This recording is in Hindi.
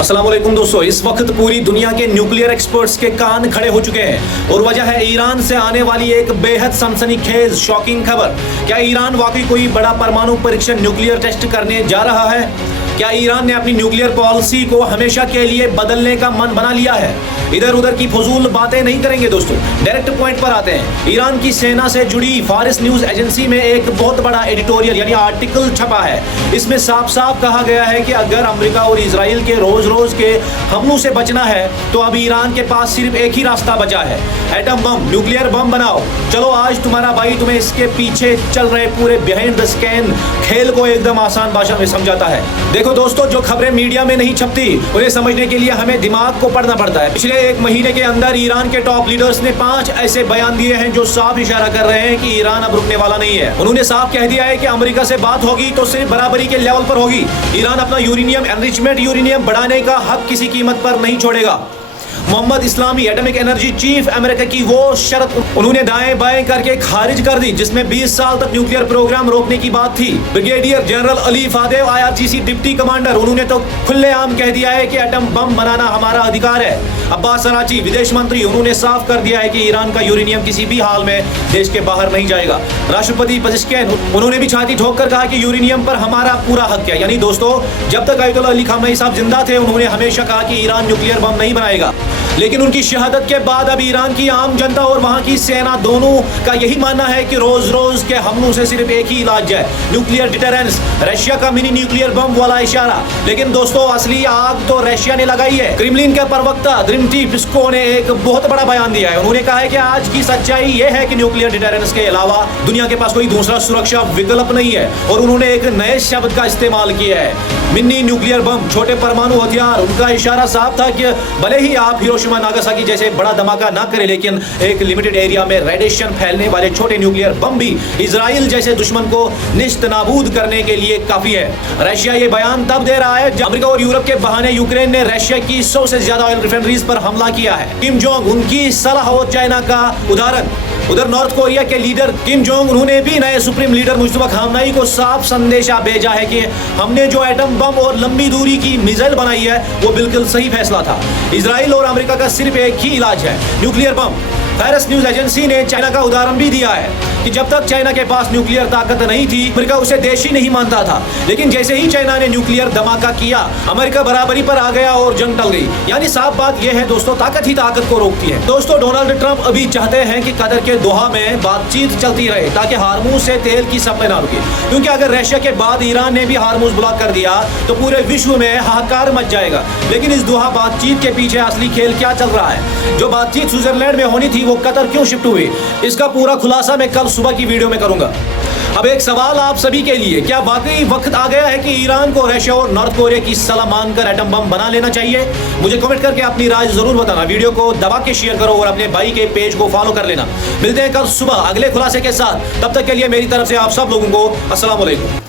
अस्सलाम वालेकुम दोस्तों, इस वक्त पूरी दुनिया के न्यूक्लियर एक्सपर्ट्स के कान खड़े हो चुके हैं और वजह है ईरान से आने वाली एक बेहद सनसनीखेज शॉकिंग खबर। क्या ईरान वाकई कोई बड़ा परमाणु परीक्षण न्यूक्लियर टेस्ट करने जा रहा है? क्या ईरान ने अपनी न्यूक्लियर पॉलिसी को हमेशा के लिए बदलने का मन बना लिया है? इधर उधर की फजूल बातें नहीं करेंगे दोस्तों, डायरेक्ट पॉइंट पर आते हैं। ईरान की सेना से जुड़ी फारिस न्यूज एजेंसी में एक बहुत बड़ा एडिटोरियल यानी आर्टिकल छपा है। इसमें साफ साफ कहा गया है कि अगर अमेरिका और इजराइल के रोज रोज के हमलों से बचना है तो अब ईरान के पास सिर्फ एक ही रास्ता बचा है, एटम बम, न्यूक्लियर बम बनाओ। चलो आज तुम्हारा भाई तुम्हें इसके पीछे चल रहे पूरे बिहाइंड द स्कैन खेल को एकदम आसान भाषा में समझाता है। देखो दोस्तों, जो खबरें मीडिया में नहीं छपती उन्हें समझने के लिए हमें दिमाग को पढ़ना पड़ता है। पिछले एक महीने के अंदर ईरान के टॉप लीडर्स ने 5 ऐसे बयान दिए हैं जो साफ इशारा कर रहे हैं कि ईरान अब रुकने वाला नहीं है। उन्होंने साफ कह दिया है कि अमेरिका से बात होगी तो सिर्फ बराबरी के लेवल पर होगी। ईरान अपना यूरेनियम एनरिचमेंट, यूरेनियम बढ़ाने का हक किसी कीमत पर नहीं छोड़ेगा। मोहम्मद इस्लामी एटॉमिक एनर्जी चीफ अमेरिका की वो शर्त उन्होंने दाएं बाएं करके खारिज कर दी जिसमें 20 साल तक न्यूक्लियर प्रोग्राम रोकने की बात थी। Brigadier general Ali Fadavi IRGC deputy commander, उन्होंने तो खुलेआम कह दिया है कि एटम बम बनाना हमारा अधिकार है। अब्बास अराची विदेश मंत्री, उन्होंने साफ कर दिया है कि ईरान का यूरेनियम किसी भी हाल में देश के बाहर नहीं जाएगा। राष्ट्रपति पेजेश्कियान, उन्होंने भी छाती ठोक कर कहा कि यूरेनियम पर हमारा पूरा हक है। यानी दोस्तों, जब तक अयतुल्लाह अली खामेनी साहब जिंदा थे उन्होंने हमेशा कहा कि ईरान न्यूक्लियर बम नहीं बनाएगा। लेकिन उनकी शहादत के बाद अब ईरान की आम जनता और वहां की सेना दोनों का यही मानना है कि रोज रोज के हमलों से सिर्फ एक ही इलाज है, न्यूक्लियर डिटरेंस, रशिया का मिनी न्यूक्लियर बम वाला इशारा। लेकिन दोस्तों, असली आग तो रशिया ने लगाई है। क्रेमलिन के प्रवक्ता दिमित्री पेस्कोव ने एक बहुत बड़ा बयान दिया है। उन्होंने कहा है कि आज की सच्चाई यह है कि न्यूक्लियर डिटरेंस के अलावा दुनिया के पास कोई दूसरा सुरक्षा विकल्प नहीं है। और उन्होंने एक नए शब्द का इस्तेमाल किया है, मिनी न्यूक्लियर बम, छोटे परमाणु हथियार। उनका इशारा साफ था कि भले ही आप हिरोशिमा नागासाकी जैसे बड़ा धमाका ना करें, लेकिन एक लिमिटेड एरिया में रेडिएशन फैलने वाले छोटे न्यूक्लियर बम भी इजराइल जैसे दुश्मन को निस्तनाबूद करने के लिए काफी है। रशिया ये बयान तब दे रहा है जब अमेरिका और यूरोप के बहाने यूक्रेन ने रशिया की 100 से ज्यादा ऑयल रिफाइनरीज पर हमला किया है। किम जोंग उनकी सलाह और चाइना का उदाहरण। उधर नॉर्थ कोरिया के लीडर किम जोंग, उन्होंने भी नए सुप्रीम लीडर मुस्तफा खामनेई को साफ संदेशा भेजा है कि हमने जो एटम बम और लंबी दूरी की मिसाइल बनाई है वो बिल्कुल सही फैसला था। इजराइल और अमेरिका का सिर्फ एक ही इलाज है, nuclear bomb. Faris news agency ने चाइना का उदाहरण भी दिया है कि जब तक चाइना के पास न्यूक्लियर ताकत नहीं थी अमेरिका उसे देश ही नहीं मानता था। लेकिन जैसे ही चाइना ने न्यूक्लियर धमाका किया अमेरिका बराबरी पर आ गया और जंग टल गई। यानी साफ बात यह है दोस्तों, ताकत ही ताकत को रोकती है। दोस्तों, डोनाल्ड ट्रंप अभी चाहते हैं कि कतर के दोहा में बातचीत चलती रहे ताकि हार्मूज से तेल की सप्लाई ना रुके, क्योंकि अगर रशिया के बाद ईरान ने भी हार्मूज ब्लॉक कर दिया तो पूरे विश्व में हाहाकार मच जाएगा। लेकिन इस दोहा बातचीत के पीछे असली खेल क्या चल रहा है? जो बातचीत स्विट्जरलैंड में होनी थी वो कतर क्यों शिफ्ट हुई? इसका पूरा खुलासा मैं कल सुबह की वीडियो में करूंगा। अब एक सवाल आप सभी के लिए, क्या वाकई वक्त आ गया है कि ईरान को रशिया और नॉर्थ कोरिया की सलाह मानकर एटम बम बना लेना चाहिए? मुझे कमेंट करके अपनी राय जरूर बताना। वीडियो को दबा के शेयर करो और अपने भाई के पेज को फॉलो कर लेना। मिलते हैं कल सुबह अगले खुलासे के साथ। तब तक के लिए मेरी तरफ से आप सब लोगों को अस्सलाम वालेकुम।